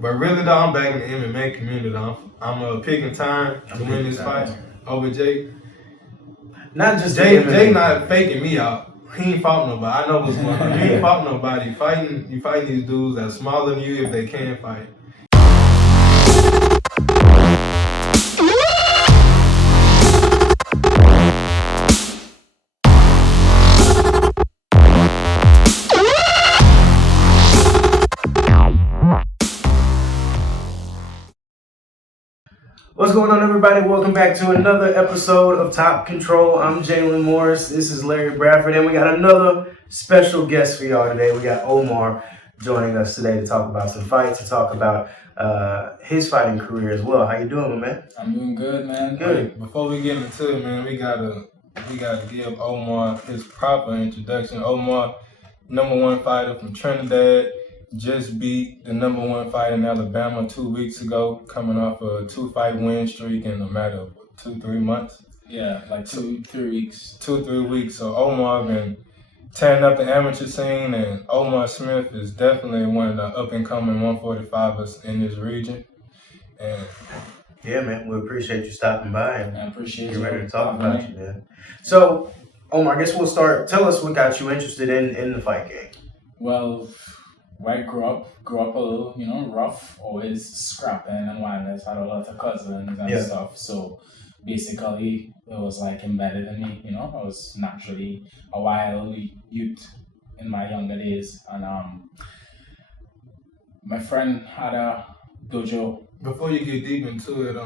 But really though, I'm back in the MMA community. I'm picking time to win this fight over Jay. Not just Jay not faking me out. He ain't fought nobody. I know what's going on. He ain't fought nobody. You fighting these dudes that's smaller than you if they can fight. What's going on, everybody? Welcome back to another episode of Top Control. I'm Jaylon Morris. This is Larry Bradford, and we got another special guest for y'all today. We got Omar joining us today to talk about some fights, to talk about his fighting career as well. How you doing, man? I'm doing good, man. Good. Before we get into it, man, we gotta give Omar his proper introduction. Omar, #1 fighter from Trinidad. Just beat the #1 fight in Alabama 2 weeks ago, coming off a 2-fight win streak in a matter of 2-3 months. Yeah, like 2-3 weeks. 2-3 weeks. So Omar been tearing up the amateur scene, and Omar Smith is definitely one of the up-and-coming 145ers in this region. And yeah, man, we appreciate you stopping by and I appreciate you're ready to talk about you, man. So, Omar, I guess we'll start. Tell us what got you interested in the fight game. Well, where I grew up a little, rough, always scrapping and wildness. Had a lot of cousins and stuff. So basically, it was like embedded in me. I was naturally a wild youth in my younger days, and my friend had a dojo. before you get deep into it,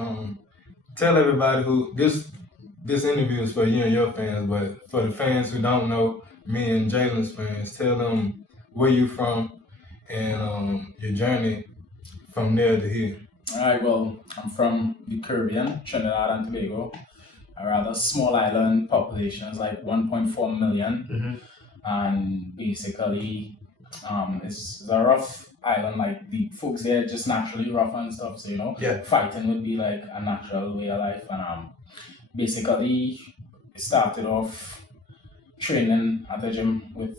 tell everybody who this interview is for you and your fans, but for the fans who don't know, me and Jaylon's fans, tell them where you from and your journey from there to here. Alright, well, I'm from the Caribbean, Trinidad and Tobago. A rather small island, population is like 1.4 million. Mm-hmm. And basically, it's a rough island. Like the folks there just naturally rough and stuff. So fighting would be like a natural way of life. And basically, it started off training at the gym with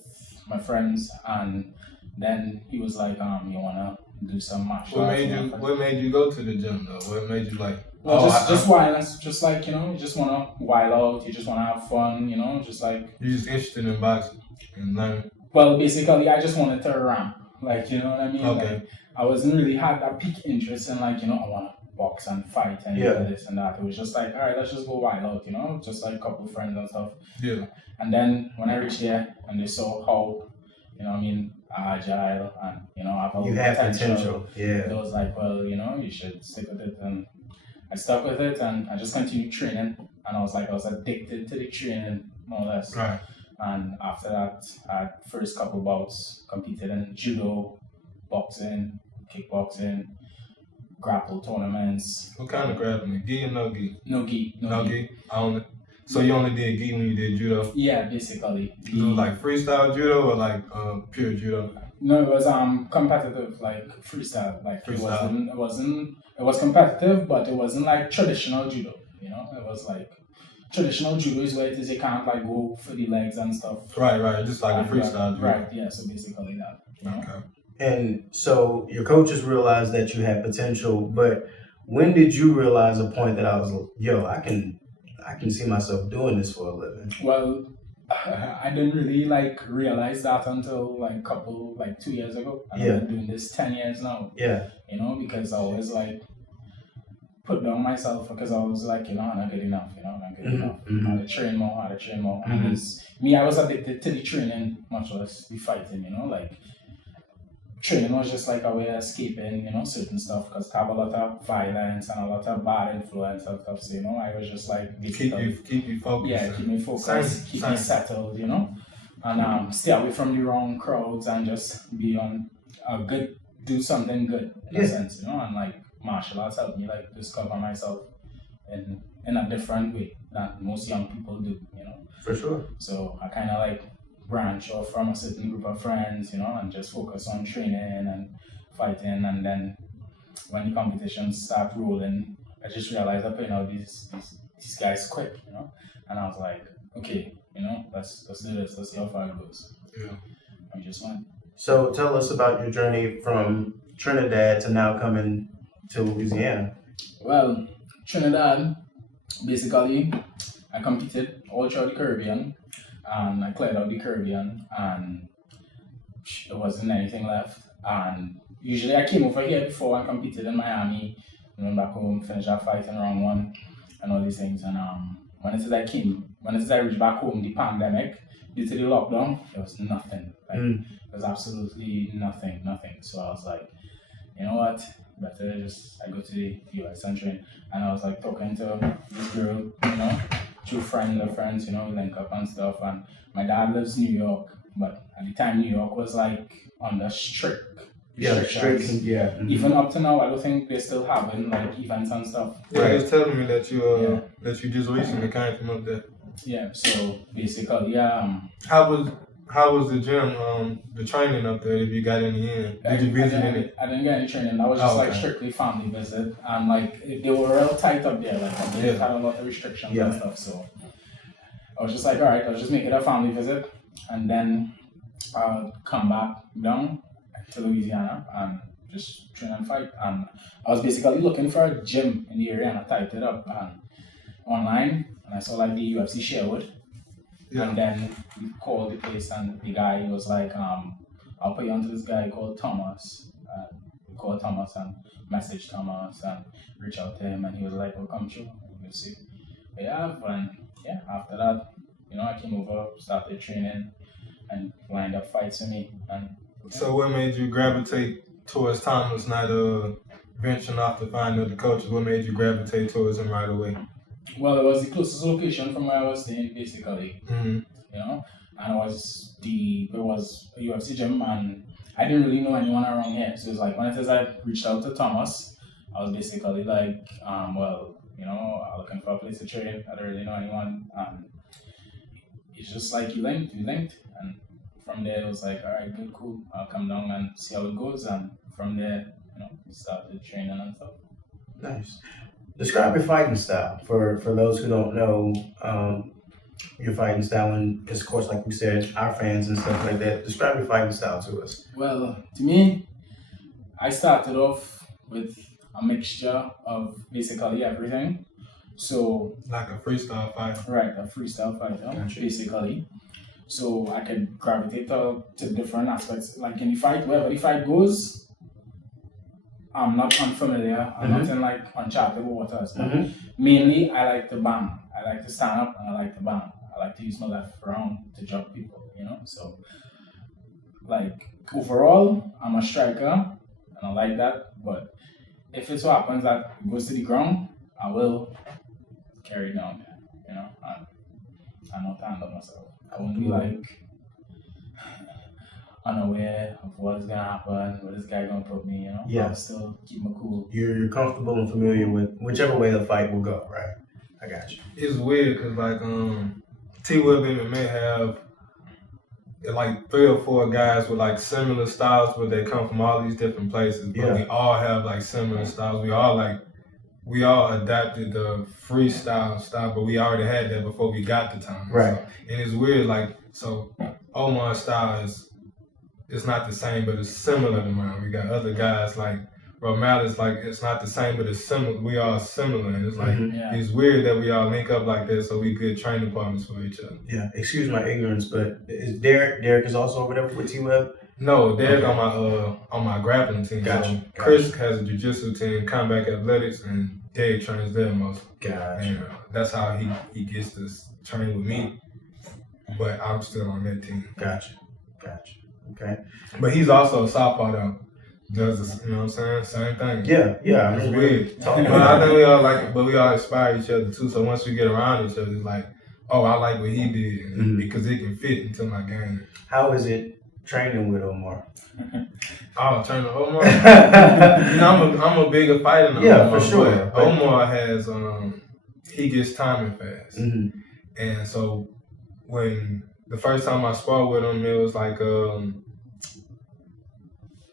my friends, and then he was like, you wanna do some martial arts? What made you go to the gym though? What made you like? Well, just violence, just like, you just wanna wild out, you just wanna have fun, just like. You're just interested in boxing and learning. Well, basically, I just wanted to ramp, like, you know what I mean? Okay. Like, I wasn't really had that peak interest in, like, I wanna box and fight and this and that. It was just like, all right, let's just go wild out, just like a couple of friends and stuff. Yeah. And then when I reached there and they saw how, agile and, I have you have potential. Yeah. It was like, well, you should stick with it. And I stuck with it and I just continued training. And I was addicted to the training, more or less. Right. And after that, I had first couple bouts, competed in judo, boxing, kickboxing, grapple tournaments. What kind of grappling? Gi or no gi? No gi. No gi? So you only did gi when you did judo? Yeah, basically. It was like freestyle judo or like pure judo? No, it was competitive, like freestyle. Like freestyle. It was competitive, but it wasn't like traditional judo. It was like traditional judo is where it is you can't like go for the legs and stuff. Right, just like a freestyle judo. Right, yeah. So basically that. Okay. And so your coaches realized that you had potential, but when did you realize a point that I was like, I can see myself doing this for a living? Well, I didn't really realize that until 2 years ago. I've been doing this 10 years now. Yeah. Because I always put down myself because I was like, I'm not good enough, I'm not good enough. Mm-hmm. I had to train more. Mm-hmm. And I was addicted to the training, much less the fighting, Training was just like a way of escaping, certain stuff, because I have a lot of violence and a lot of bad influence and stuff. So, I was just like keep you focused. Yeah, keep me focused, keep me settled, and stay away from the wrong crowds and just be on do something good in a sense, and martial arts helped me discover myself in a different way that most young people do, For sure. So I kind of branch off from a certain group of friends, and just focus on training and fighting. And then when the competitions start rolling, I just realized I'm putting out these guys quick, and I was like, okay, let's do this, let's see how far it goes. Yeah. I just went. So tell us about your journey from Trinidad to now coming to Louisiana? Well, Trinidad, basically, I competed all throughout the Caribbean, and I cleared out the Caribbean, and there wasn't anything left. And usually I came over here before and competed in Miami, and went back home, finished that fight in round 1, and all these things. And when I reached back home, the pandemic, due to the lockdown, there was nothing. Like, there was absolutely nothing. So I was like, you know what? Better I go to the US and train. And I was like talking to this girl, you know, through friends of friends, you know, link up and stuff. And my dad lives in New York, but at the time New York was like under strict. Even up to now, I don't think they're still having like events and stuff. Yeah, he was telling me that you just recently came from up there. Yeah, so basically, How was the gym, the training up there? If you got any in, did you visit any? I didn't get any training. That was just like strictly family visit, and like they were real tight up there. Like they had a lot of restrictions and stuff. So I was just like, all right, I'll just make it a family visit, and then I'll come back down to Louisiana and just train and fight. And I was basically looking for a gym in the area, and I typed it up and online, and I saw like the UFC Sherwood. Yeah. And then we called the place, and the guy was like, I'll put you onto this guy called Thomas. We called Thomas and messaged Thomas and reached out to him, and he was like, "Well, come through, we'll see." But after that, you know, I came over, started training, and lined up fights for me. And so what made you gravitate towards Thomas, not venturing off to find other coaches? What made you gravitate towards him right away? Well, it was the closest location from where I was staying, basically. Mm-hmm. You know, and it was a UFC gym, and I didn't really know anyone around here. So it's like when I reached out to Thomas, I was basically like, I'm looking for a place to train. I don't really know anyone, and it's just like we linked, and from there it was like, all right, good, cool. I'll come down and see how it goes, and from there, you know, we started training and stuff. Nice. Describe your fighting style for those who don't know your fighting style, and of course, like we said, our fans and stuff like that. Describe your fighting style to us. Well, to me, I started off with a mixture of basically everything. So like a freestyle fighter. Right, a freestyle fighter, basically. So I could gravitate to different aspects. Like in the fight, wherever the fight goes, I'm not unfamiliar. I'm not in like uncharted waters. But mainly, I like to bang. I like to stand up and I like to bang. I like to use my left round to jump people, you know? So, like, overall, I'm a striker and I like that. But if it so happens that it goes to the ground, I will carry it down there, you know? And I'm not handle myself. I won't be like unaware of what's gonna happen, where this guy gonna put me, you know? Yeah. I'll still keep my cool. You're comfortable and familiar with whichever way the fight will go, right? I got you. It's weird because like T-Web MMA have like 3 or 4 guys with like similar styles, but they come from all these different places. But we all have like similar styles. We all adapted the freestyle style, but we already had that before we got the time. Right. So, and it's weird, like, so Omar's style it's not the same, but it's similar to mine. We got other guys like Romali's, like it's not the same, but it's similar. We are similar, and it's like it's weird that we all link up like this, so we good training partners for each other. Yeah. Excuse my ignorance, but is Derek is also over there with T-Web? No, Derek on my grappling team. Gotcha. Chris has a jiu-jitsu team, combat athletics, and Derek trains there most. Gotcha. And that's how he gets to train with me. But I'm still on that team. Gotcha. Okay. But he's also a southpaw though. Does this, you know what I'm saying? Same thing. Yeah. It's weird. But I think we all like, but we all inspire each other too. So once we get around each other, it's like, oh, I like what he did because it can fit into my game. How is it training with Omar? Training with Omar? You know, I'm a bigger fighter than Omar. For sure. Omar has he gets timing fast, and so when the first time I sparred with him, it was like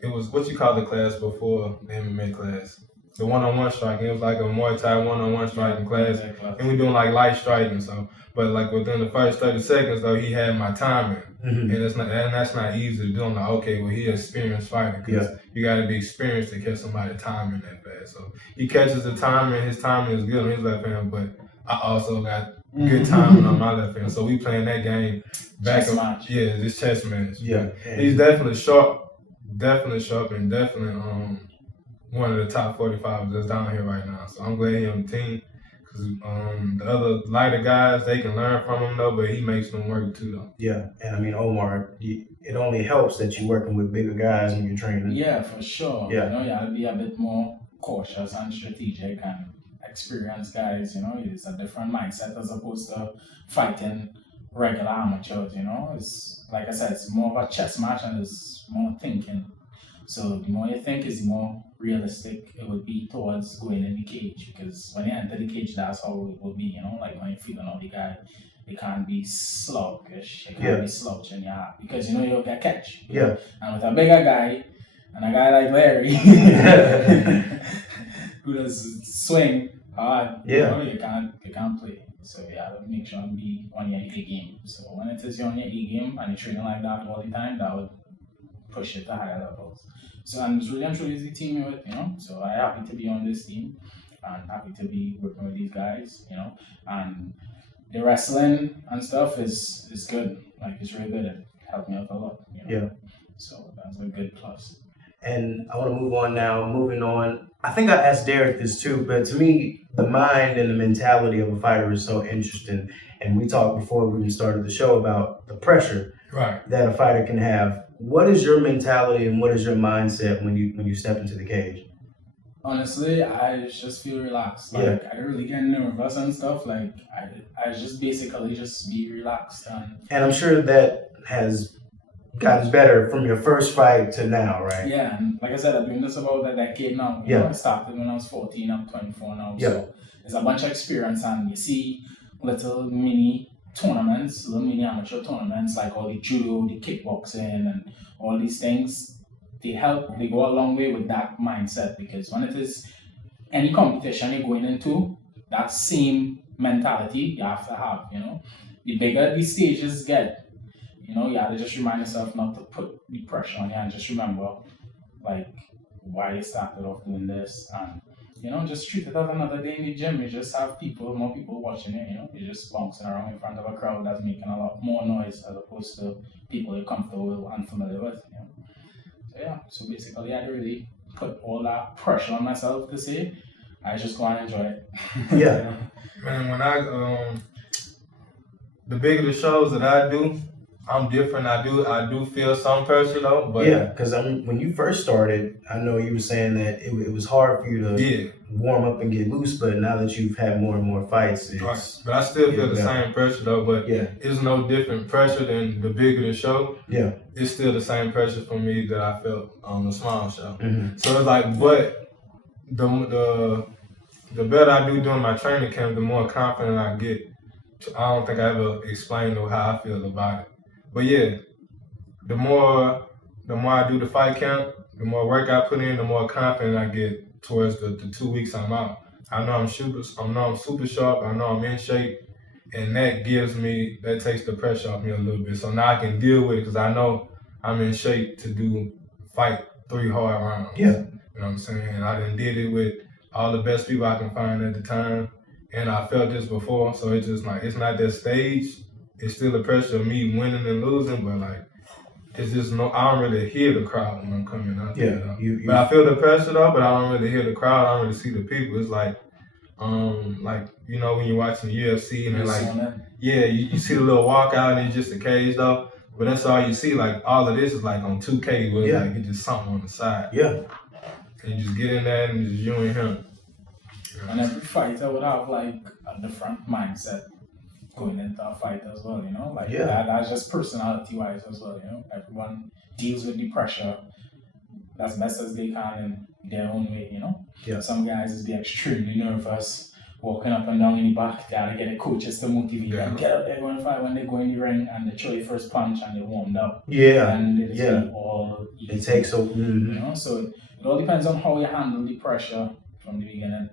it was what you call the class before the MMA class. the one-on-one striking. It was like a Muay Thai one-on-one striking class, and we doing like light striking. So, but like within the first 30 seconds though, he had my timing, and that's not easy to do. I'm like, okay, well he experienced fighting because you got to be experienced to catch somebody timing that fast. So he catches the timing. His timing is good on his left hand, but I also got good timing on my left hand. So we playing that game back chess match. Yeah, this chess match. Yeah, he's definitely sharp, and definitely one of the top 45 that's down here right now. So I'm glad he's on the team because the other lighter guys, they can learn from him though, but he makes them work too though. Yeah, and I mean Omar, it only helps that you're working with bigger guys when you're training. Yeah, for sure. Yeah, you know, you have to be a bit more cautious and strategic and experienced guys. You know, it's a different mindset as opposed to fighting regular amateurs. You know, it's like I said, it's more of a chess match and it's more thinking. So the more you think, is the more realistic it would be towards going in the cage. Because when you enter the cage, that's how it will be. You know, like when you're feeling out the guy, it can't be sluggish. It can't be slouching your heart because you know you'll get catch. Yeah. And with a bigger guy and a guy like Larry, who does swing hard, you know, you can't play. So you have to make sure and be on your A game. So when it is you're on your A game and you're training like that all the time, that would push it to higher levels. So I'm really and truly the team with, you know. So I'm happy to be on this team and happy to be working with these guys, you know. And the wrestling and stuff is good. Like it's really good. It helped me out a lot, you know. Yeah. So that's a good plus. And I want to move on now. Moving on, I think I asked Derek this too, but to me, the mind and the mentality of a fighter is so interesting. And we talked before we even started the show about the pressure that a fighter can have. What is your mentality and what is your mindset when you step into the cage? Honestly, I just feel relaxed. Like I don't really get nervous and stuff. Like I just basically just be relaxed and I'm sure that has gotten better from your first fight to now, right? Yeah, and like I said, I've been doing this about a decade now. You know, I started when I was 14, I'm 24 now. So there's a bunch of experience and you see little mini tournaments, little mini amateur tournaments like all the judo, the kickboxing and all these things. They go a long way with that mindset because when it is any competition you're going into, that same mentality you have to have, you know. The bigger the stages get, you know, you have to just remind yourself not to put the pressure on you and just remember, like, why you started off doing this. And, you know, just treat it as another day in the gym. You just have more people watching it, you know. You're just bouncing around in front of a crowd that's making a lot more noise as opposed to people you're comfortable and familiar with, you know. So, yeah, so basically I didn't really put all that pressure on myself to say. I just go and enjoy it. Yeah. Man, when the bigger the shows that I do, I'm different. I do feel some pressure though, but because when you first started, I know you were saying that it was hard for you to warm up and get loose. But now that you've had more and more fights, but I still feel the same pressure though. But it's no different pressure than the bigger the show. Yeah, it's still the same pressure for me that I felt on the small show. Mm-hmm. So it's like, but the better I do during my training camp, the more confident I get. I don't think I ever explained how I feel about it. But yeah, the more I do the fight camp, the more work I put in, the more confident I get towards the 2 weeks I'm out. I know I'm super sharp. I know I'm in shape, and that takes the pressure off me a little bit. So now I can deal with it because I know I'm in shape to fight 3 hard rounds. Yeah, you know what I'm saying. And I done did it with all the best people I can find at the time, and I felt this before. So it's just like it's not that stage. It's still the pressure of me winning and losing, but like it's just I don't really hear the crowd when I'm coming out there. But I feel the pressure though, but I don't really hear the crowd. I don't really see the people. It's like you know when you're watching the UFC and like you see the little walkout and it's just a cage though. But that's all you see. Like all of this is like on 2K where like it's just something on the side. Yeah. And you just get in there and it's just you and him. And every fighter would have like a different mindset going into a fight as well, you know, like that's just personality wise as well, you know. Everyone deals with the pressure as best as they can in their own way, you know. Some guys is be extremely nervous walking up and down in the back. They gotta get the coaches to motivate them, get out there going to fight when they go in the ring and they throw your first punch and they warmed up. And it is all easy, it takes you know. So it all depends on how you handle the pressure from the beginning.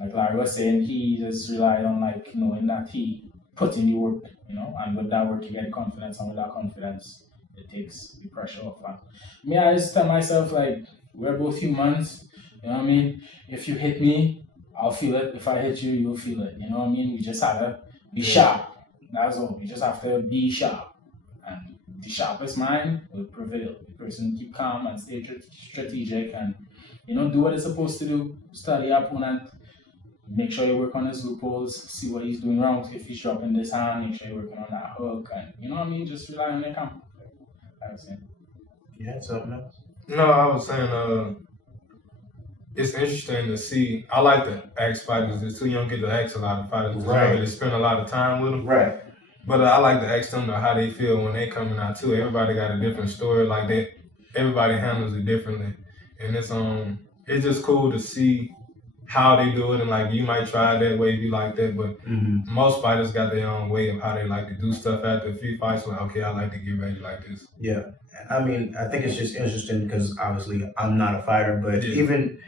Like Larry was saying, he just relied on like knowing that he put in the work, and with that work you get confidence, and with that confidence it takes the pressure off. And me, I just tell myself like we're both humans, you know what I mean? If you hit me, I'll feel it. If I hit you, you'll feel it. You know what I mean? We just have to be sharp. That's all. We just have to be sharp. And the sharpest mind will prevail. The person keep calm and stay strategic and do what it's supposed to do. Study your opponent. Make sure you work on his loopholes. See what he's doing wrong. If he's dropping this hand, make sure you're working on that hook. And you know what I mean? Just rely on your camp. I was saying. Yeah, something else? No, I was saying it's interesting to see. I like to ask fighters this too. You don't get to ask a lot of fighters because you don't really spend a lot of time with them. Right. But I like to ask them how they feel when they coming out too. Everybody got a different story. Like everybody handles it differently, and it's just cool to see how they do it. And like you might try it that way if you like that, but most fighters got their own way of how they like to do stuff after a few fights. Like, okay, I like to get ready like this. Yeah, I mean, I think it's just interesting because obviously I'm not a fighter, but even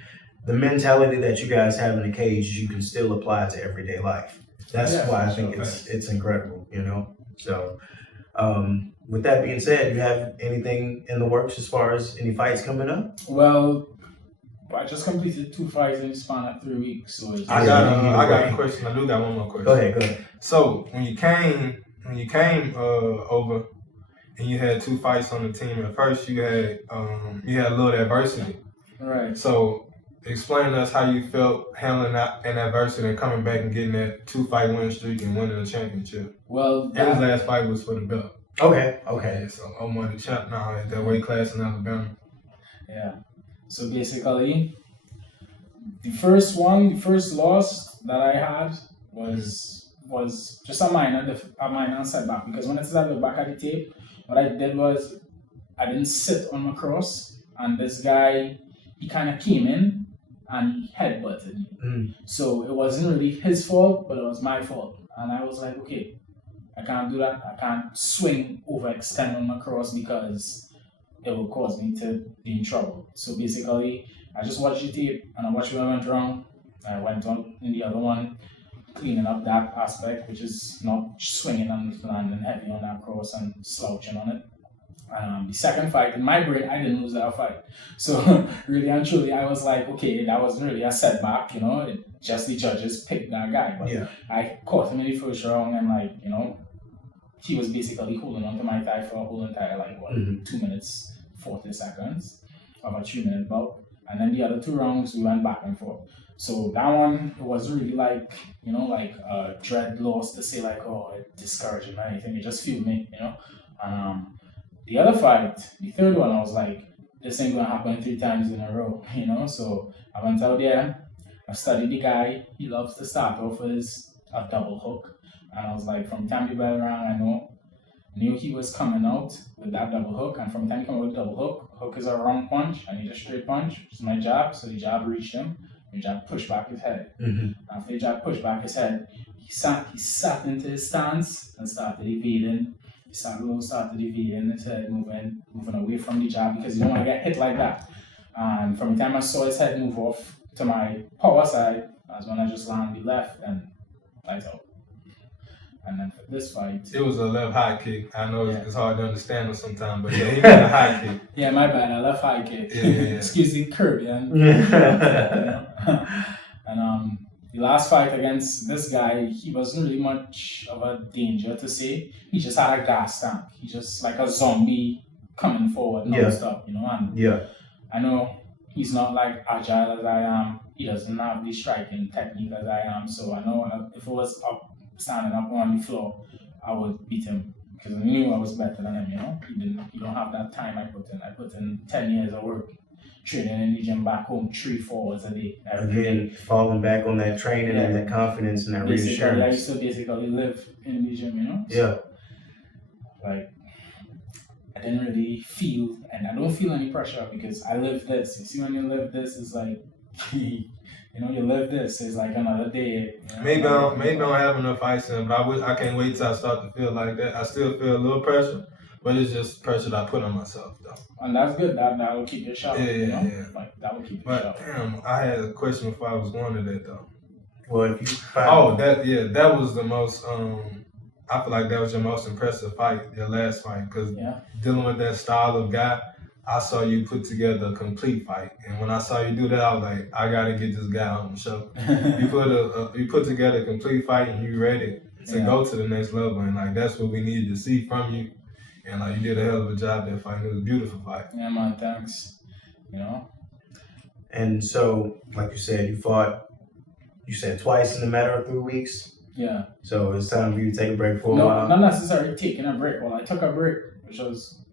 the mentality that you guys have in the cage, you can still apply to everyday life. That's why I think it's incredible, So, with that being said, do you have anything in the works as far as any fights coming up? Well, I just completed 2 fights in the span of 3 weeks. So I got a question. I do got one more question. Go ahead. So when you came over and you had 2 fights on the team, at first you had a little adversity. Right. So explain to us how you felt handling that and adversity and coming back and getting that 2-fight win streak and winning the championship. Well, his last fight was for the belt. Okay. Yeah, so Omar the champ now at that weight class in Alabama. Yeah. So basically, the first loss that I had was just a minor setback, because when I look back at the tape, what I did was I didn't sit on my cross, and this guy, he kind of came in and he headbutted me. So it wasn't really his fault, but it was my fault. And I was like, okay, I can't do that. I can't swing, overextend on my cross because it will cause me to be in trouble. So basically, I just watched the tape and I watched where I went wrong. I went on in the other one, cleaning up that aspect, which is not swinging and landing heavy on that cross and slouching on it. The second fight, in my brain, I didn't lose that fight. So really and truly, I was like, okay, that wasn't really a setback, just the judges picked that guy. But I caught him in the first round and he was basically holding onto my thigh for a whole entire 2 minutes, 40 seconds of a 3-minute bout. And then the other 2 rounds, we went back and forth. So that one, it wasn't really a dread loss to say it discouraged him or anything. It just fueled me, The other fight, the third one, I was like, this ain't gonna happen 3 times in a row, So I went out there, I studied the guy. He loves to start off with a double hook. And I was like, from the time the bell rang, I knew he was coming out with that double hook. And from the time he came out with the double hook is a wrong punch. I need a straight punch, which is my jab. So the jab reached him. The jab pushed back his head. After the jab pushed back his head, he sat into his stance and started evading. He started evading his head, moving away from the jab because you don't want to get hit like that. And from the time I saw his head move off to my power side, that's when I just landed the left and lights out. And then for this fight, it was a left high kick. I know it's hard to understand him sometimes, but he made a high kick. Yeah, my bad. A left high kick. Yeah. Excuse the curb, And the last fight against this guy, he wasn't really much of a danger to say. He just had a gas tank. He just like a zombie coming forward non-stop, And I know he's not like agile as I am. He doesn't have the striking technique as I am. So I know if it was standing up on the floor, I would beat him because I knew I was better than him. He don't have that time I put in. I put in 10 years of work training in the gym back home 3-4 hours a day. Again, falling back on that training and that confidence and that reassurance. I used to basically live in the gym, Yeah. I didn't really feel, and I don't feel any pressure because I live this. You see, when you live this, it's like, you live this. It's like another day. Maybe I don't have enough ice in, but I can't wait till I start to feel like that. I still feel a little pressure, But it's just pressure that I put on myself, though. And that's good. That will keep you sharp. Yeah. Like, that will keep you But sharp. damn, I had a question before I was going to that though. Well, if you that was the most. I feel like that was your most impressive fight, your last fight, because dealing with that style of guy, I saw you put together a complete fight, and when I saw you do that, I was like, I gotta get this guy on the show. You put together a complete fight, and you ready to go to the next level, and like that's what we needed to see from you, and like you did a hell of a job that fight. It was a beautiful fight. Yeah, man, thanks. And so, like you said, you fought. You said twice in a matter of 3 weeks. Yeah. So it's time for you to take a break for a while. Not necessarily taking a break. Well, I took a break, which was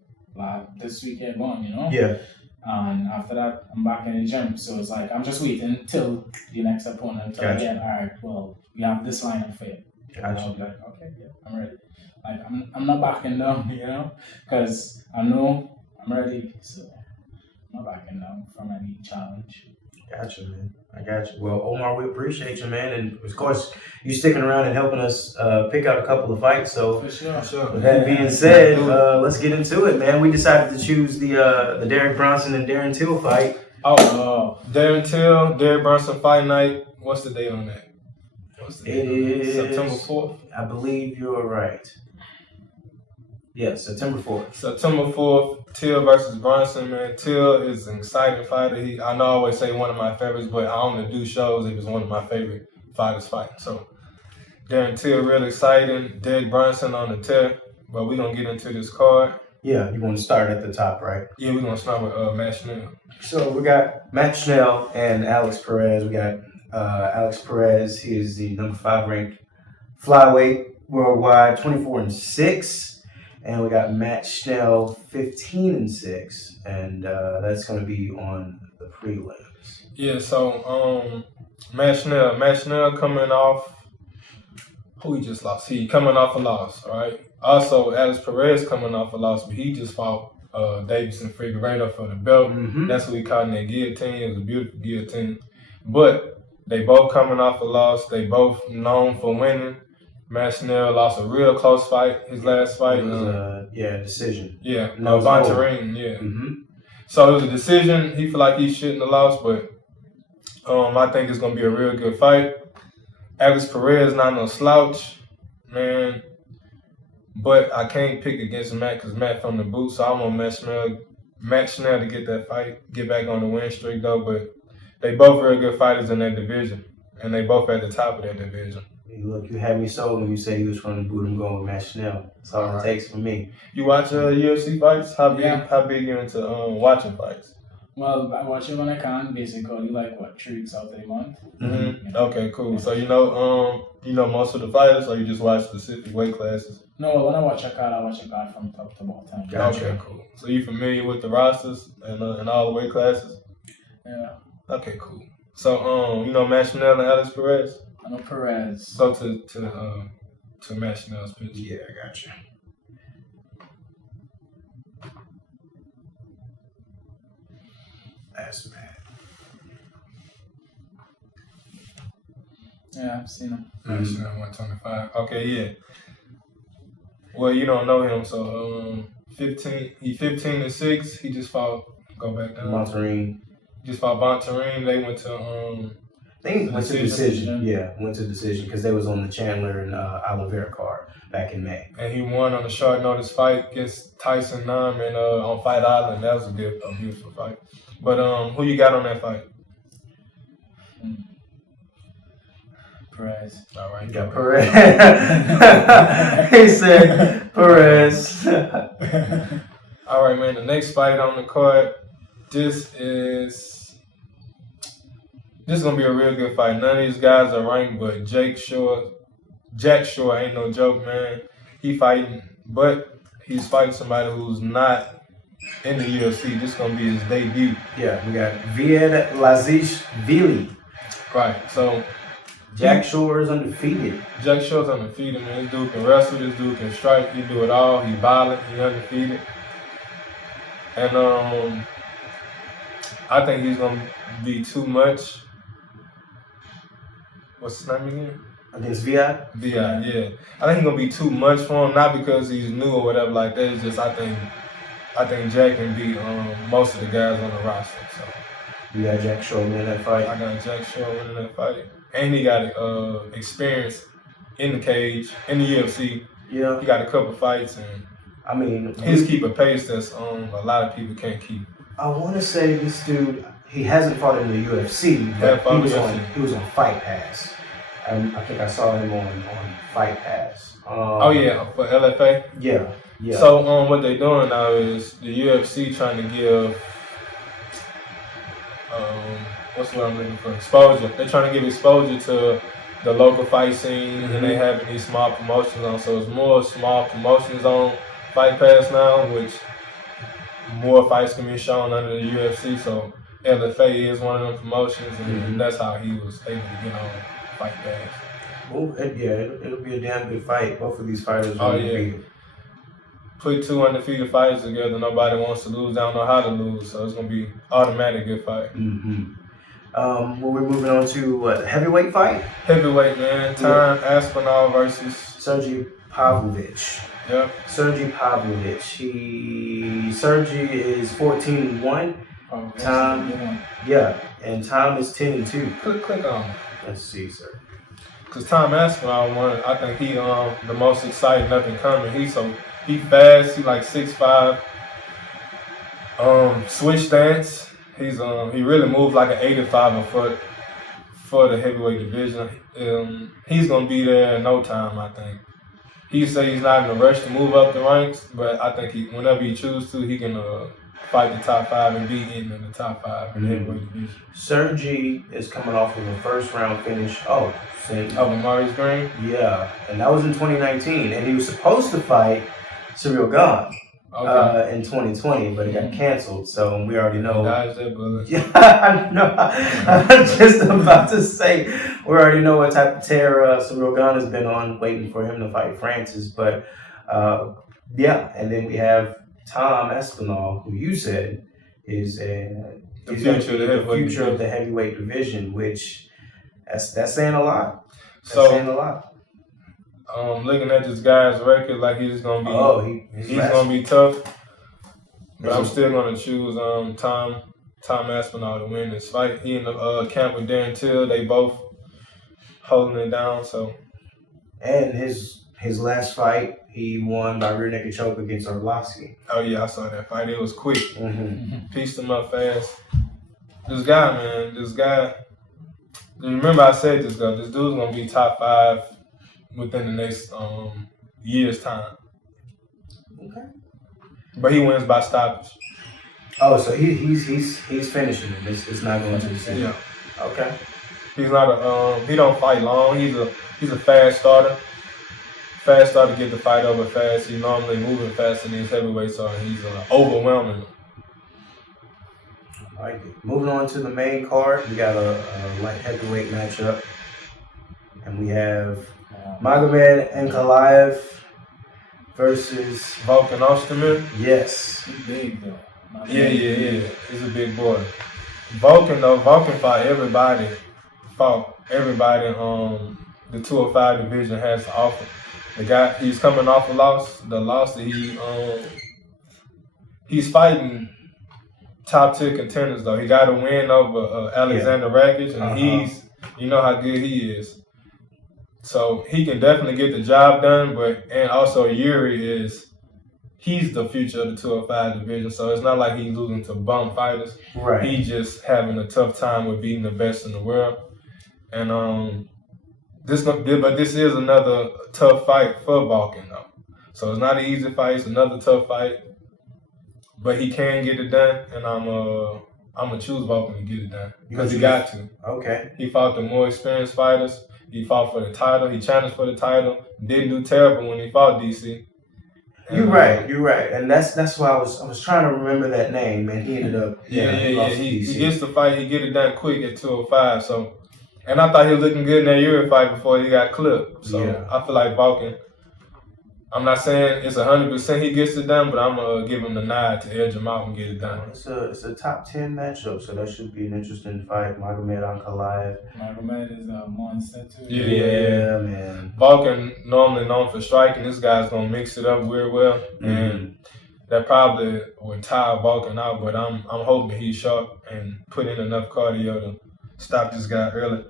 this weekend gone, Yeah. And after that, I'm back in the gym. So it's like I'm just waiting till the next opponent. Till again, all right, well, we have this lineup for you. Gotcha. I'll be like, okay, yeah, I'm ready. Like I'm not backing down, because I know I'm ready. So I'm not backing down from any challenge. Gotcha, man. I got you. Well, Omar, we appreciate you, man, and of course, you sticking around and helping us pick out a couple of fights. So, for sure. With that being said, let's get into it, man. We decided to choose the Derek Brunson and Darren Till fight. Darren Till, Derek Brunson fight night. What's the date on that? It is September 4th. I believe you're right. Yeah, September 4th. September 4th, Till versus Brunson, man. Till is an exciting fighter. I know I always say one of my favorites, but I only do shows if it's one of my favorite fighters fighting. So, Darren Till, really exciting. Derek Brunson on the tear. But we're going to get into this card. Yeah, you want to start at the top, right? Yeah, we're going to start with Matt Schnell. So, we got Matt Schnell and Alex Perez. We got Alex Perez. He is the number 5 ranked flyweight worldwide, 24-6. And we got Matt Schnell, 15-6, and that's going to be on the prelims. Yeah, so Matt Schnell coming off. Who he just lost? He coming off a loss, right? Also, Alex Perez coming off a loss, but he just fought Davison Figueiredo for the belt. Mm-hmm. That's what we caught in that guillotine. It was a beautiful guillotine, but they both coming off a loss. They both known for winning. Matt Schnell lost a real close fight, his last fight. It was decision. Yeah, no Bontarine, yeah. Mm-hmm. So it was a decision. He feel like he shouldn't have lost, but I think it's going to be a real good fight. Alex Perez not no slouch, man. But I can't pick against Matt because Matt from the boot, so I want Matt Schnell to get that fight, get back on the win streak though. But they both real good fighters in that division, and they both at the top of that division. Look, you had me sold when you said you was from the boot. I'm going with Matt Schnell. That's all it takes for me. You watch UFC fights? How big you into watching fights? Well, I watch it when I can. Basically, like 3 weeks out of the month. Mm-hmm. Okay, cool. So you know most of the fighters, or you just watch specific weight classes? No, when I watch a card from top to bottom. Gotcha. Okay, cool. So you familiar with the rosters and all the weight classes? Yeah. Okay, cool. So Matt Schnell and Alex Perez. I know Perez. Go to Matt Schnell's pitch. Yeah, I got you. That's Matt. Yeah, I've seen him. Matt Schnell 125. Okay, yeah. Well, you don't know him, so 15-6. He just fought. Go back down. Bontarine. Just fought Bontarine. They went to They went to decision. Yeah, went to decision because they was on the Chandler and Oliveira card back in May. And he won on a short notice fight against Tyson Nam and on Fight Island. That was a beautiful fight. But who you got on that fight? Perez. All right. You got Perez. He said Perez. All right, man. The next fight on the card. This is gonna be a real good fight. None of these guys are ranked, but Jack Shore ain't no joke, man. He fighting, but he's fighting somebody who's not in the UFC. This gonna be his debut. Yeah, we got Vied Lazishvili. Right. So Jack Shore is undefeated. Jack Shore's undefeated, man. This dude can wrestle. This dude can strike. He do it all. He violent. He undefeated. And I think he's gonna be too much. What's his name again? Against VI? VI, yeah. I think he's gonna be too much for him, not because he's new or whatever like that. It's just I think Jack can beat most of the guys on the roster. So you got Jack Shore winning that fight. I got Jack Shore winning that fight, and he got experience in the cage in the UFC. Yeah, he got a couple fights, and I mean, he's keep a pace that's a lot of people can't keep. I want to say this dude, he hasn't fought in the UFC, but he was on Fight Pass. I think I saw him on Fight Pass. Oh yeah, for LFA. Yeah. So what they're doing now is the UFC trying to give what's what I'm looking for? Exposure. They're trying to give exposure to the local fight scene, and they having these small promotions on. So it's more small promotions on Fight Pass now, which more fights can be shown under the UFC. So LFA is one of them promotions, and that's how he was able to get on Fight Pass. Well, it'll be a damn good fight. Both of these fighters are undefeated. Put two undefeated fighters together, nobody wants to lose. They don't know how to lose, so it's gonna be automatic good fight. Well, we're moving on to the heavyweight fight. Heavyweight, man. Time Aspinall versus Sergey Pavlovich. Yep. Sergey Pavlovich. Sergey is 14-1. Tom, and Tom is 10-2. Click on him. Let's see, sir. Cause Tom Aspinall won. I think he the most exciting up and coming. He fast. He like 6'5". Switch stance. He really moves like an 85 a foot for the heavyweight division. He's gonna be there in no time. I think. He say he's not in a rush to move up the ranks, but I think whenever he chooses to, he can fight the top 5 and be in the top 5 in the heavyweight division. Sergey is coming off of a first round finish. Maurice Green? Yeah, and that was in 2019, and he was supposed to fight Ciryl Gane in 2020, but it got canceled. So we already know. Dodged that bullet. Yeah, I know. I'm just about to say we already know what type of tear Ciryl Gane has been on, waiting for him to fight Francis. But and then we have Tom Aspinall, who you said is the future of the heavyweight division, which that's saying a lot. Looking at this guy's record, like he's gonna be gonna be tough. But I'm still gonna choose Tom Aspinall to win this fight. He in the camp with Darren Till, they both holding it down. So, and his last fight, he won by rear naked choke against Arlovsky. Oh yeah, I saw that fight. It was quick. Pieced him up fast. This guy. Remember I said this though. This dude's gonna be top 5 within the next year's time. Okay. But he wins by stoppage. Oh, so he's finishing it. It's not going to the center. Yeah. Okay. He's not he don't fight long. He's a fast starter. Fast starter get the fight over fast. He's normally moving fast in these heavyweights, so he's overwhelming. I like it. Moving on to the main card, we got a light heavyweight matchup, and we have Magomed Ankalaev versus Volkan Ozdemir. Yes. He's big though. Yeah. He's a big boy. Volkan fought everybody. The 205 division has to offer. The guy, he's coming off a loss. The loss that he's fighting top tier contenders though. He got a win over Alexander Rakic, and you know how good he is. So he can definitely get the job done, and also Yuri he's the future of the 205 division. So it's not like he's losing to bum fighters. Right. He's just having a tough time with beating the best in the world. And this is another tough fight for Volkan though. So it's not an easy fight. It's another tough fight, but he can get it done, and I'm gonna choose Volkan to get it done because he got to. Okay. He fought the more experienced fighters. He fought for the title. He challenged for the title. Didn't do terrible when he fought DC. You're right, and that's why I was trying to remember that name, and he ended up. He gets the fight. He get it done quick at 205. So, and I thought he was looking good in that Yuri fight before he got clipped. So I feel like Volkan I'm not saying it's 100% he gets it done, but I'm gonna give him the nod to edge him out and get it done. It's a top 10 matchup, so that should be an interesting fight. Magomed Ankalaev. Magomed is a monster too. Yeah, man. Vulcan normally known for striking. This guy's gonna mix it up real well, and that probably would tire Vulcan out. But I'm hoping he's sharp and put in enough cardio to stop this guy early.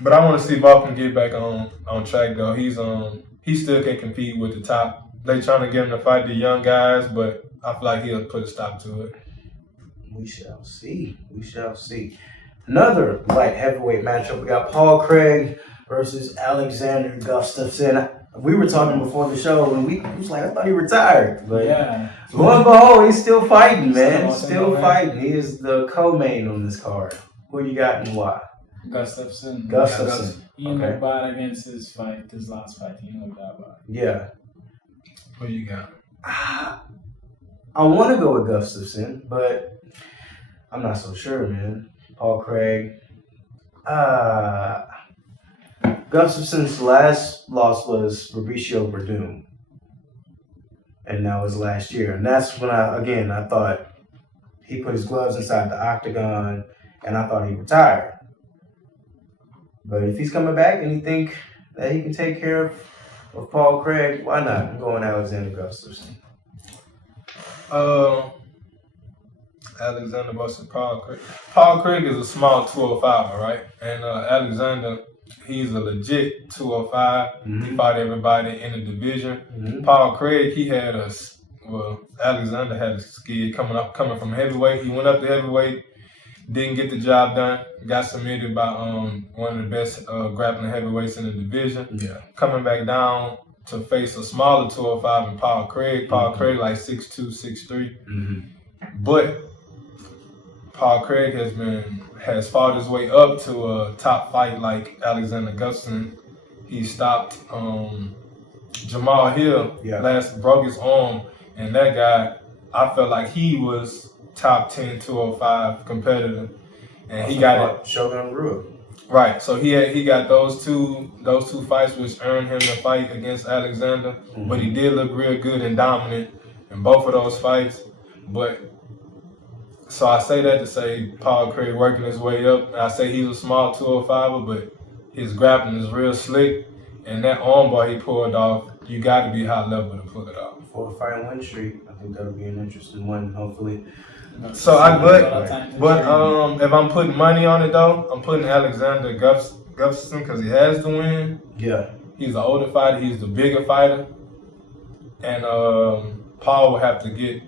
But I want to see Vulcan get back on track though. He still can compete with the top. They trying to get him to fight the young guys, but I feel like he'll put a stop to it. We shall see. We shall see. Another light heavyweight matchup. We got Paul Craig versus Alexander Gustafsson. We were talking before the show, and he was like, I thought he retired. But lo and behold, he's still fighting, man. Still fighting. He is the co-main on this card. Who you got and why? Gustafsson. He looked bad against his last fight. He looked that bad. Yeah. What you got? I want to go with Gustafsson, but I'm not so sure, man. Paul Craig. Gustafsson's last loss was Fabricio Verdum. And that was last year. And that's when I thought he put his gloves inside the octagon and I thought he retired. But if he's coming back and you think that he can take care of Paul Craig, why not? I'm going Alexander Gustafsson. Alexander versus Paul Craig. Paul Craig is a small 205, right? And Alexander, he's a legit 205. He fought everybody in the division. Paul Craig, Alexander had a skid coming from heavyweight. He went up to heavyweight, didn't get the job done. Got submitted by one of the best grappling heavyweights in the division. Yeah. Coming back down to face a smaller 205 and Paul Craig. Paul Craig like 6'2", 6'3". But Paul Craig has fought his way up to a top fight like Alexander Gustafsson. He stopped Jamal Hill broke his arm, and that guy, I felt like he was top 10 205 competitor, and he got it. Shogun Rua. Right, so he got those two fights, which earned him the fight against Alexander. But he did look real good and dominant in both of those fights. But so I say that to say Paul Craig working his way up. I say he's a small 205, but his grappling is real slick, and that armbar he pulled off, you got to be high level to pull it off. 4-fight win streak. I think that'll be an interesting one. Hopefully. So if I'm putting money on it though, I'm putting Alexander Gustafsson because he has to win. Yeah. He's the older fighter. He's the bigger fighter, and Paul will have to get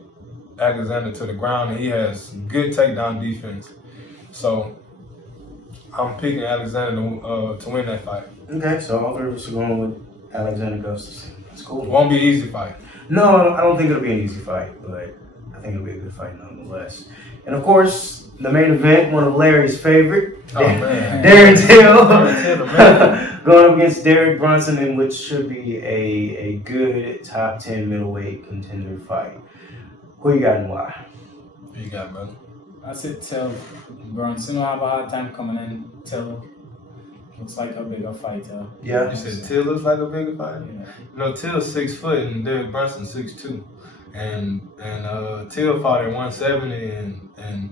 Alexander to the ground, and he has good takedown defense. So I'm picking Alexander to win that fight. Okay, so all three of us are going with Alexander Gustafsson. That's cool. It won't be an easy fight. No, I don't think it'll be an easy fight, but I think it'll be a good fight nonetheless. And of course, the main event, one of Larry's favorite, Darren Till, going up against Derek Brunson, in which should be a good top 10 middleweight contender fight. Who you got and why? Who you got, brother? I said Till. Brunson will have a hard time coming in. Till looks like a bigger fighter. Yeah. You said Till looks like a bigger fighter? Yeah. No, Till's 6 foot and Derek Brunson 6'2". And Till fought at 170 and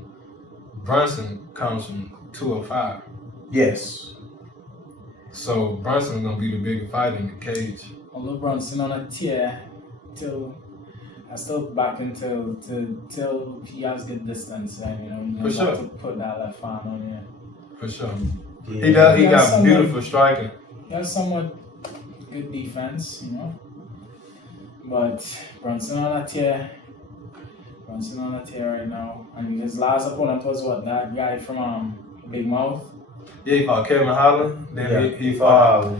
Brunson comes from 205. Yes. So Brunson's gonna be the bigger fighter in the cage. Although Brunson on a tear, I still back until he has good distance, and For sure. to put that left arm on you. For sure. Yeah. He got beautiful striking. He has somewhat good defense, But Brunson on a tear right now. And his last opponent was that guy from Big Mouth? Yeah, he fought Kevin Holland. Then he fought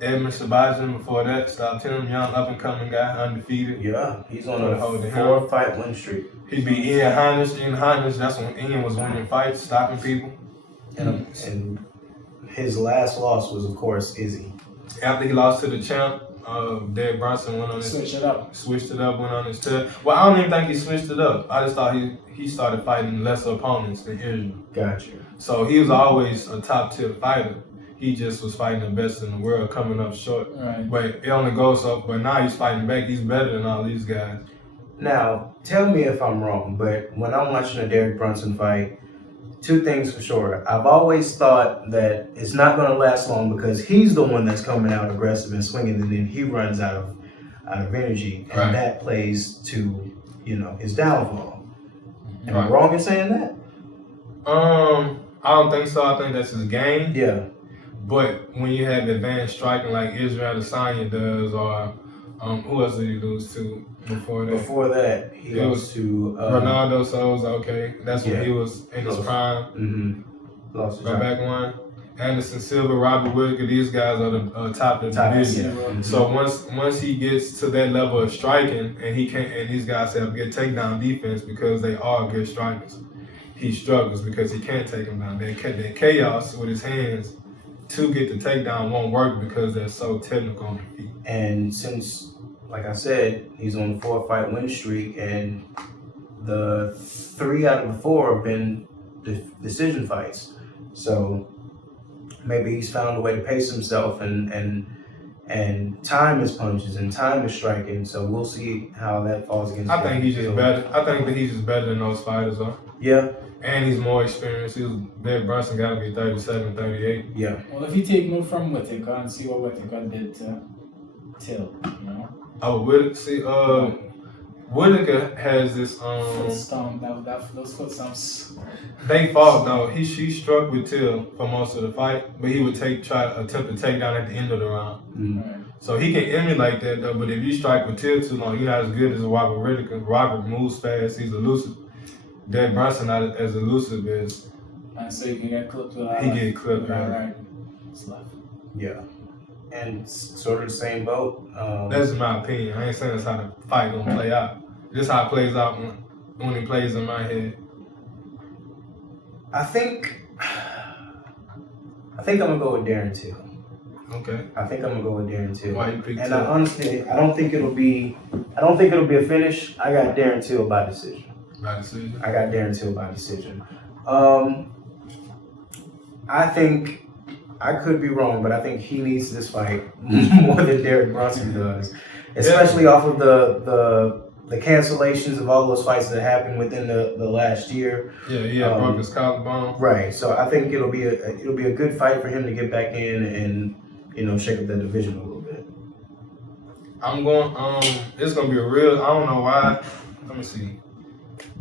Edmund Sabajian before that. Stopped him, young up and coming guy, undefeated. Yeah, he's on a 4-fight win streak. He beat Ian Heinisch. That's when Ian was winning fights, stopping people. And his last loss was, of course, Izzy. After he lost to the champ, Derek Brunson went on his Switched it up, went on his tail. Well, I don't even think he switched it up. I just thought he started fighting lesser opponents than Israel. Gotcha. So he was always a top tier fighter. he just was fighting the best in the world, coming up short. Right. But it only goes up. But now he's fighting back. He's better than all these guys. Now, tell me if I'm wrong, but when I'm watching a Derek Brunson fight, two things for sure. I've always thought that it's not going to last long because he's the one that's coming out aggressive and swinging, and then he runs out of energy, and that plays to his downfall. Am I wrong in saying that? I don't think so. I think that's his game. Yeah. But when you have advanced striking like Israel Adesanya does, or who else did he lose to before that? Before that, he lost to Ronaldo Souza. Okay, that's when he was in his prime. Mm-hmm. Lost to back one. Anderson Silva, Robert Whittaker, these guys are the top of the division. Mm-hmm. So once he gets to that level of striking, and he can't, and these guys have good takedown defense because they are good strikers, he struggles because he can't take them down. That chaos with his hands to get the takedown won't work because they're so technical on the feet. And since, like I said, he's on a 4-fight win streak, and the 3 out of the 4 have been decision fights. So maybe he's found a way to pace himself and time his punches and time his striking. So we'll see how that falls against. I think he's just better. I think that he's just better than those fighters are. Yeah. And he's more experienced. Derek Brunson got to be 37, 38. Yeah. Well, if you take note from Whittaker and see what Whittaker did to Till, Oh, Whittaker has this foot stomp. Those foot stomps. They fought though. She struck with Till for most of the fight, but he would try to attempt to take down at the end of the round. Mm-hmm. So he can emulate that though. But if you strike with Till too long, you're not as good as Robert Whittaker. Robert moves fast. He's elusive. Derek Brunson not as elusive as. And so you can get clipped with that. He get clipped. Right. It's left. Yeah. And sort of the same boat. That's my opinion. I ain't saying that's how the fight gonna play out. This is how it plays out when it plays in my head. I think I'm gonna go with Darren Till. Okay. I think I'm gonna go with Darren Till. Why you pick And Till? honestly, I don't think it'll be a finish. I got Darren Till by decision. By decision. I got Darren Till by decision. I think I could be wrong, but I think he needs this fight more than Derek Brunson does, especially off of the cancellations of all those fights that happened within the last year. Yeah, broke his collarbone. Right. So I think it'll be a good fight for him to get back in and shake up the division a little bit. I'm going. It's gonna be a real. I don't know why. Let me see.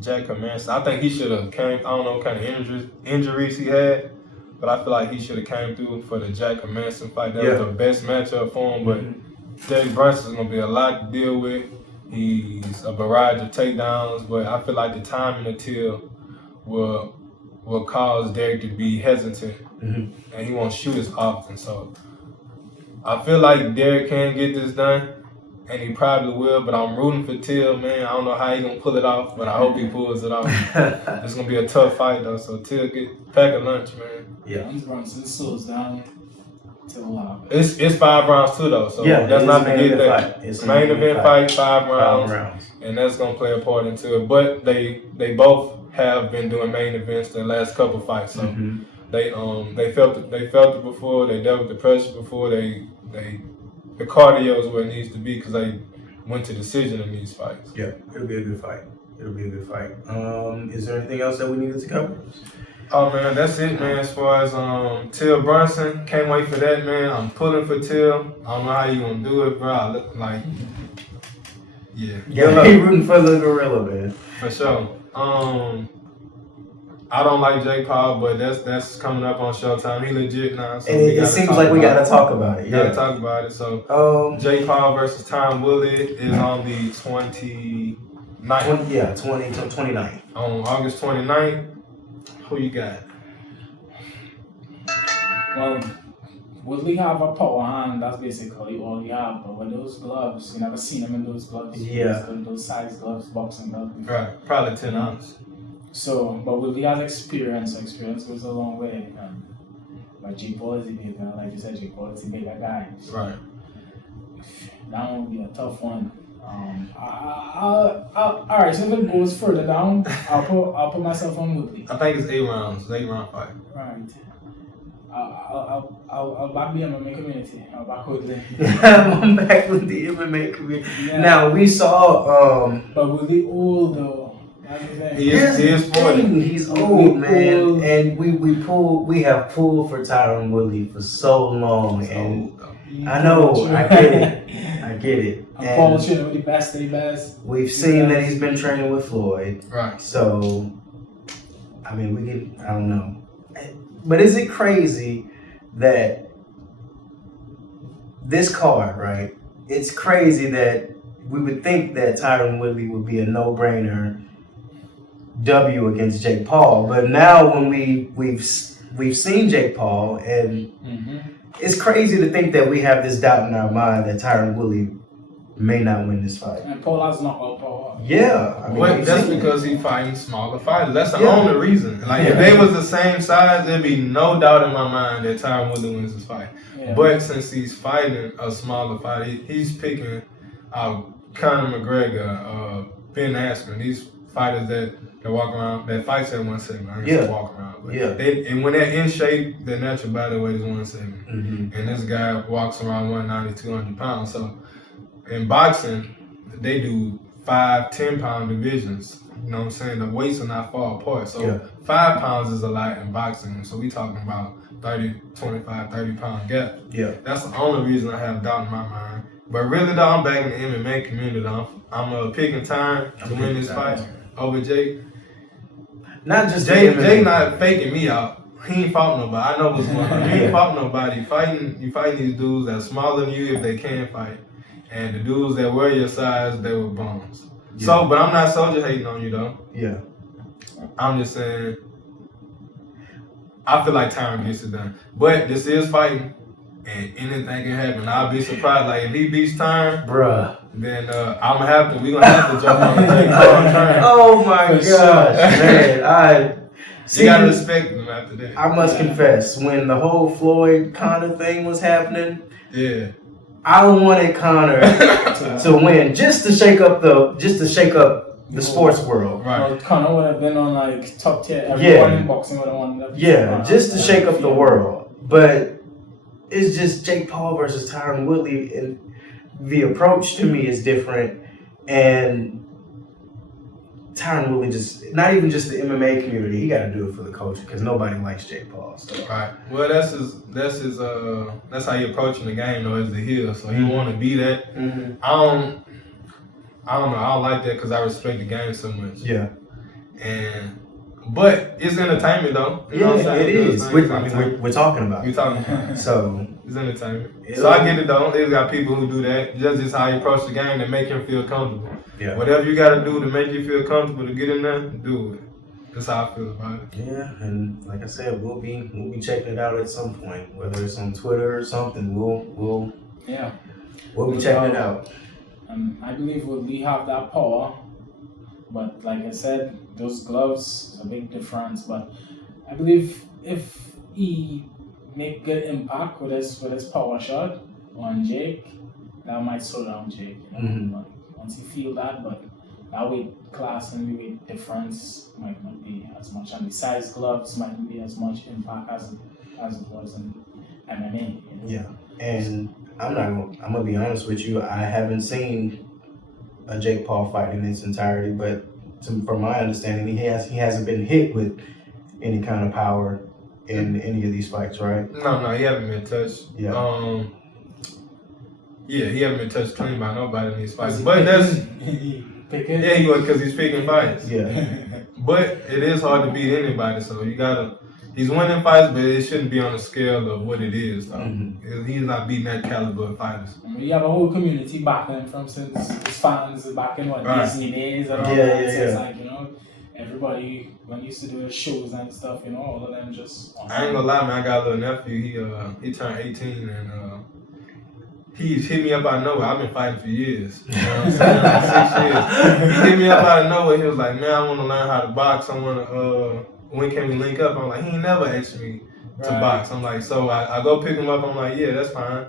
Jack Hermanson. I think he should have came. I don't know what kind of injuries he had, but I feel like he should have came through for the Jack Hermanson fight. That was the best matchup for him. But Derek Brunson's gonna be a lot to deal with. He's a barrage of takedowns, but I feel like the timing of Till will cause Derek to be hesitant, and he won't shoot as often. So I feel like Derek can get this done, and he probably will. But I'm rooting for Till, man. I don't know how he's gonna pull it off, but I hope he pulls it off. It's gonna be a tough fight though. So Till pack a lunch, man. Yeah. Brunson slows down. It's 5 rounds too though, so let's not forget that. It's a main event fight, 5 rounds, and that's gonna play a part into it. But they both have been doing main events the last couple fights, so they felt it before. They dealt with the pressure before. The cardio is where it needs to be because they went to decision in these fights. Yeah, it'll be a good fight. Is there anything else that we needed to cover? Oh man, that's it, man. As far as Till Brunson, can't wait for that, man. I'm pulling for Till. I don't know how you gonna do it, bro. I look like, yeah, he rooting for the gorilla, man. For sure. I don't like Jake Paul, but that's coming up on Showtime. He legit now, so and it seems like we gotta talk about it. Gotta talk about it. So Jake Paul versus Tom Willett is on the 29th. 29th. On August 29th. Who you got? Well, Woodley have a power hand. That's basically all he have. But with those gloves, you never seen him in those gloves. Yeah. Those size gloves, boxing gloves. Right. Probably 10 ounces. So, but Woodley has experience. Experience goes a long way. But Jake Paul is a big guy. Like you said, Jake Paul is a bigger guy. So right. That one will be a tough one. Alright, so if it goes further down, I'll put myself on Woodley. I think it's 8 rounds. 8 round fight. Right. I'll back the MMA community. I'll back Woodley. I'm back with the MMA community. Yeah. Now we saw. But Woodley old though. He is 40. He's old, man. Old. And we have pulled for Tyron Woodley for so long, and I know, I get it. And Paul training with the best of the best. We've seen that he's been training with Floyd. Right. So, I mean, I don't know. But is it crazy that this card, right? It's crazy that we would think that Tyron Woodley would be a no-brainer W against Jake Paul, but now when we've seen Jake Paul, and it's crazy to think that we have this doubt in our mind that Tyron Woodley may not win this fight. And Paul has knockout power. Yeah, I mean, that's because he's fighting smaller fighters. That's the only reason. Like if they was the same size, there'd be no doubt in my mind that Tyron Woodley wins this fight. Yeah. But since he's fighting a smaller fighter, he's picking Conor McGregor, Ben Askren, these fighters that walk around, that fights at 170. I guess walk around. But and when they're in shape, their natural body weight is 170. And this guy walks around 190, 200 pounds. So in boxing, they do 5, 10-pound divisions. You know what I'm saying? The weights are not far apart. So 5 pounds is a lot in boxing. So we talking about 30, 25, 30-pound gap. Yeah. That's the only reason I have doubt in my mind. But really though, I'm back in the MMA community. I'm picking time to win this fight over Jake. Not just Jake not faking me out. He ain't fought nobody. I know what's going on. He ain't fought nobody. You fighting these dudes that's smaller than you if they can fight. And the dudes that were your size, they were bums. Yeah. So, but I'm not soldier hating on you though. Yeah. I'm just saying, I feel like Tyron gets it done. But this is fighting, and anything can happen. I'll be surprised. Like if he beats Tyron, bruh, then we're gonna have to jump on the Jake Paul train. Oh my gosh, man! You gotta respect them after that. I must confess, when the whole Floyd Conor thing was happening, I wanted Conor to win just to shake up the sports world. Right. Well, Conor would have been on like top tier. Everyone in boxing would have won that. Yeah, just to shake up the world. But it's just Jake Paul versus Tyron Woodley, and the approach to me is different. And Tyron Woodley just, not even just the MMA community, he got to do it for the culture because nobody likes Jake Paul. So. Right. Well, that's how he approaching the game though, as the heel. So he want to be that. I don't know. I don't like that because I respect the game so much. Yeah. But it's entertainment though. You know what I'm saying? It is. We're talking about it. We're talking about it. So it's entertainment. So I get it though. There's got people who do that. Just how you approach the game to make him feel comfortable. Yeah. Whatever you got to do to make you feel comfortable to get in there, do it. That's how I feel about it. Yeah, and like I said, we'll be checking it out at some point, whether it's on Twitter or something. We'll be checking it out. I believe Woodley have that power, but like I said, those gloves is a big difference. But I believe if he make good impact with his power shot on Jake, that might slow down Jake. You know? But once you feel that, but that weight class and the weight difference might not be as much, and the size gloves might not be as much impact as it was in MMA. You know? Yeah, and I'm gonna be honest with you. I haven't seen a Jake Paul fight in its entirety, but from my understanding, he hasn't been hit with any kind of power in any of these fights, right? No, he hasn't been touched. Yeah. He hasn't been touched clean by nobody in these fights. But that's he was because he's picking fights. Yeah. But it is hard to beat anybody, so you gotta. He's winning fights, but it shouldn't be on the scale of what it is. He's not beating that caliber of fighters. You have a whole community backing from since his fans back in Disney days and all that. It's like, you know, everybody when used to do shows and stuff, you know, all of them just. I ain't gonna lie, man. I got a little nephew. He turned 18 and he's hit me up out of nowhere. I've been fighting for years. You know what I'm saying? Like 6 years. He hit me up out of nowhere. He was like, man, I want to learn how to box. I want to. When can we link up? I'm like, he ain't never asked me to box. I'm like, so I go pick him up. I'm like, yeah, that's fine.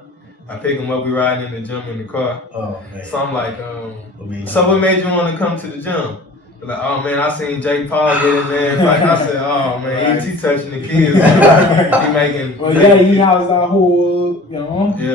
I pick him up. We riding in the gym in the car. Oh man. So I'm like, so what made you want to come to the gym? Like, oh man, I seen Jake Paul get in there. Like I said, oh man, he touching the kids. He making. Well, yeah, he has that whole,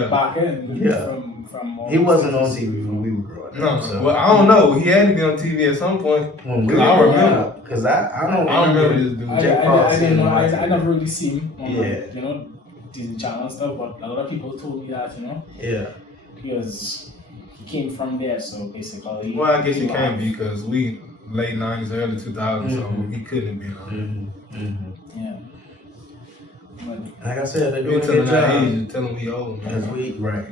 back end. Yeah. From he wasn't on TV when we were growing up. No, So. well, I don't know. He had to be on TV at some point. When we I were remember. Because I don't remember this dude. I never really seen him Yeah. on, Disney Channel and stuff, but a lot of people told me that, Yeah. because he came from there, so basically. Well, I guess he can't be because we late 90s, early 2000s, so he couldn't have been on. Yeah. But, like I said, they're doing You're a telling good our job. age, you're telling we old, man. As we, right.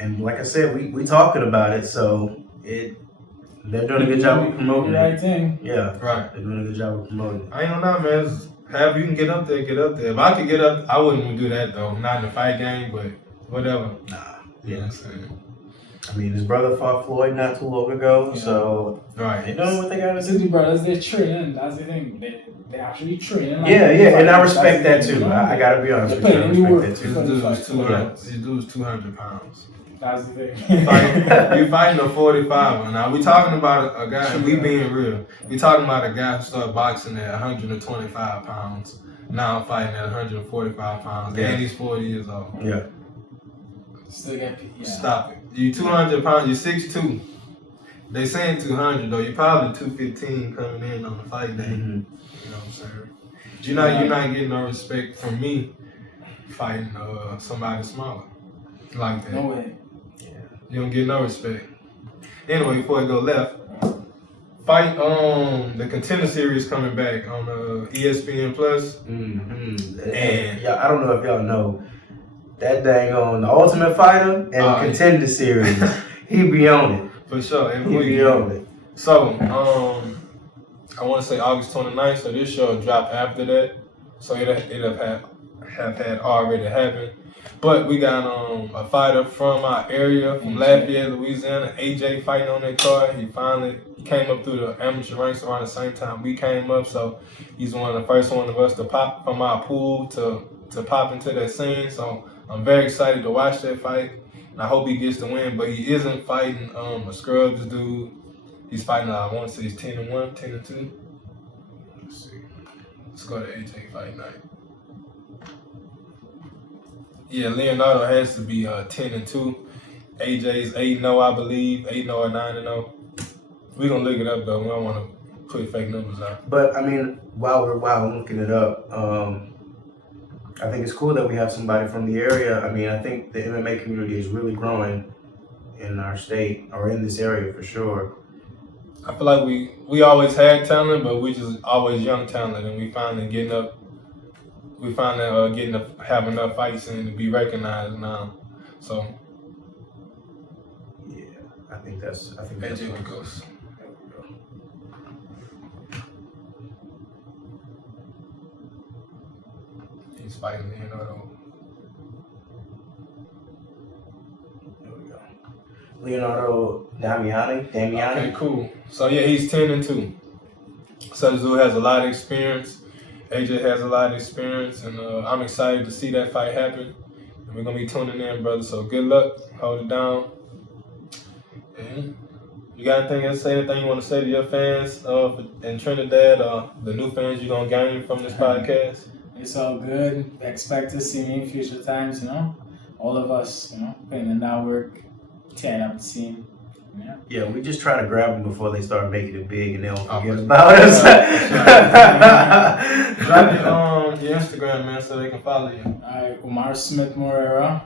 And like I said, we talking about it, so they're doing a good job of promoting the right it. thing. Yeah, Right. they're doing a good job of promoting it. I ain't gonna lie, man. However you can get up there, get up there. If I could get up, I wouldn't do that though. Not in the fight game, but whatever. Nah, You know what yeah. I'm saying? I mean, his brother fought Floyd not too long ago, so Right. they doing what they gotta See, the do. brothers, they're training. That's the thing. They actually training. Yeah, and I respect that That's the too. thing, I gotta be honest with you. I They're putting in respect that work. too. This dude's 200 pounds. That's the thing. You fighting a 45er. Now we talking about a guy. We being real. We talking about a guy who started boxing at 125 pounds. Now I'm fighting at 145 pounds, and he's 40 years old. Yeah. Still get Stop it. You 200 pounds. You 6'2". They saying 200 though. You probably 215 coming in on the fight day. You know what I'm saying? You're not getting no respect from me fighting somebody smaller like that. No way. You don't get no respect. Anyway, before I go left, fight the Contender Series coming back on ESPN Plus. And yeah, I don't know if y'all know that dang on the Ultimate Fighter and the Contender Series. He be on it. For sure. He be on it. So, I want to say August 29th, so this show will drop after that. So it'll have had already happened. But we got a fighter from our area, from Lafayette, Louisiana, AJ, fighting on that card. He came up through the amateur ranks around the same time we came up, so he's one of the first one of us to pop from our pool to pop into that scene. So I'm very excited to watch that fight, and I hope he gets the win. But he isn't fighting a scrubs dude. He's fighting, I want to say he's 10-1, 10-2. Let's see. Let's go to AJ fight night. Yeah, Leonardo has to be 10-2. AJ's 8-0, I believe, 8-0 or 9-0. We're gonna look it up though. We don't want to put fake numbers out. But I mean, while I'm looking it up, I think it's cool that we have somebody from the area. I mean, I think the MMA community is really growing in our state or in this area for sure. I feel like we always had talent, but we just always young talent, and we finally have enough fights and to be recognized now. So yeah, I think that's AJ goes. He's fighting Leonardo. There we go. Leonardo Damiani. Okay, cool. So yeah, he's 10-2. So this dude has a lot of experience. AJ has a lot of experience, and I'm excited to see that fight happen. And we're gonna be tuning in, brother. So good luck. Hold it down. And you got anything else to say? Anything you want to say to your fans in Trinidad, the new fans you're gonna gain from this podcast? It's all good. Expect to see me in future times, all of us, putting in that work, tearing up the scene. Yeah, we just try to grab them before they start making it big and they don't forget about us. Drop your Instagram, man, so they can follow you. Alright, Omar Smith Morera.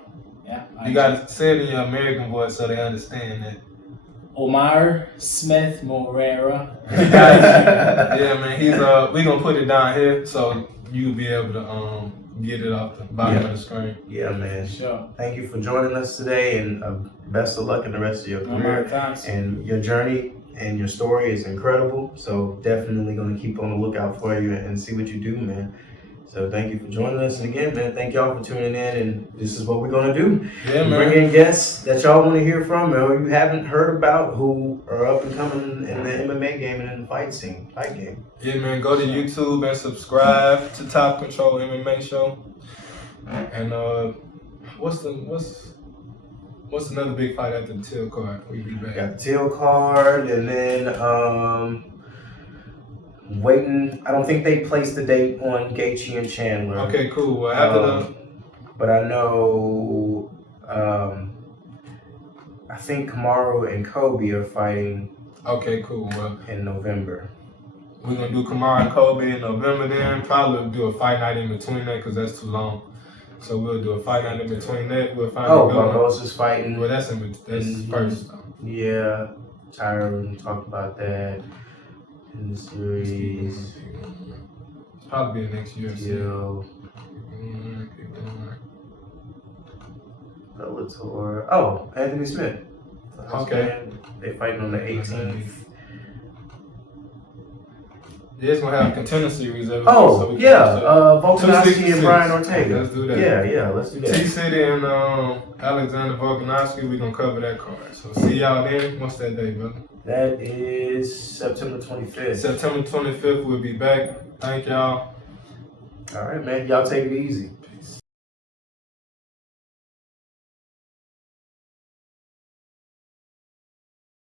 Yeah. You gotta say it in your American voice so they understand that. Omar Smith Morera. Yeah, man. He's we gonna put it down here so you'll be able to get it off the bottom of the screen. Yeah, man. Sure. Thank you for joining us today, and best of luck in the rest of your career. And your journey and your story is incredible. So definitely gonna keep on the lookout for you and see what you do, man. So thank you for joining us. And again, man, thank y'all for tuning in. And this is what we're going to do. Yeah, man. Bring in guests that y'all want to hear from or you haven't heard about who are up and coming in the MMA game and in the fight game. Yeah, man. Go to YouTube and subscribe to TOPcontrol MMA show. And what's What's another big fight after the Till card? We be back. Got the Till card, and then waiting. I don't think they placed the date on Gaethje and Chandler. Okay, cool. Well, after but I know I think Kamaru and Kobe are fighting. Okay, cool. Well, in November. We're gonna do Kamaru and Kobe in November. Then probably do a fight night in between that because that's too long. So we'll do a fight night in between that. We'll find. Barbosa's fighting. Well, that's first. Yeah, Tyron talked about that in the series. Probably be next year. Yo. Bellator. Oh, Anthony Smith. Okay. They fighting on the 18th. Yeah, it's gonna have a contender series. Volkanovski and Brian Ortega. Let's do that. Yeah, let's do that. T-City and Alexander Volkanovski, we're gonna cover that card. So see y'all then. What's that day, brother? That is September 25th. September 25th, we'll be back. Thank y'all. All right, man. Y'all take it easy.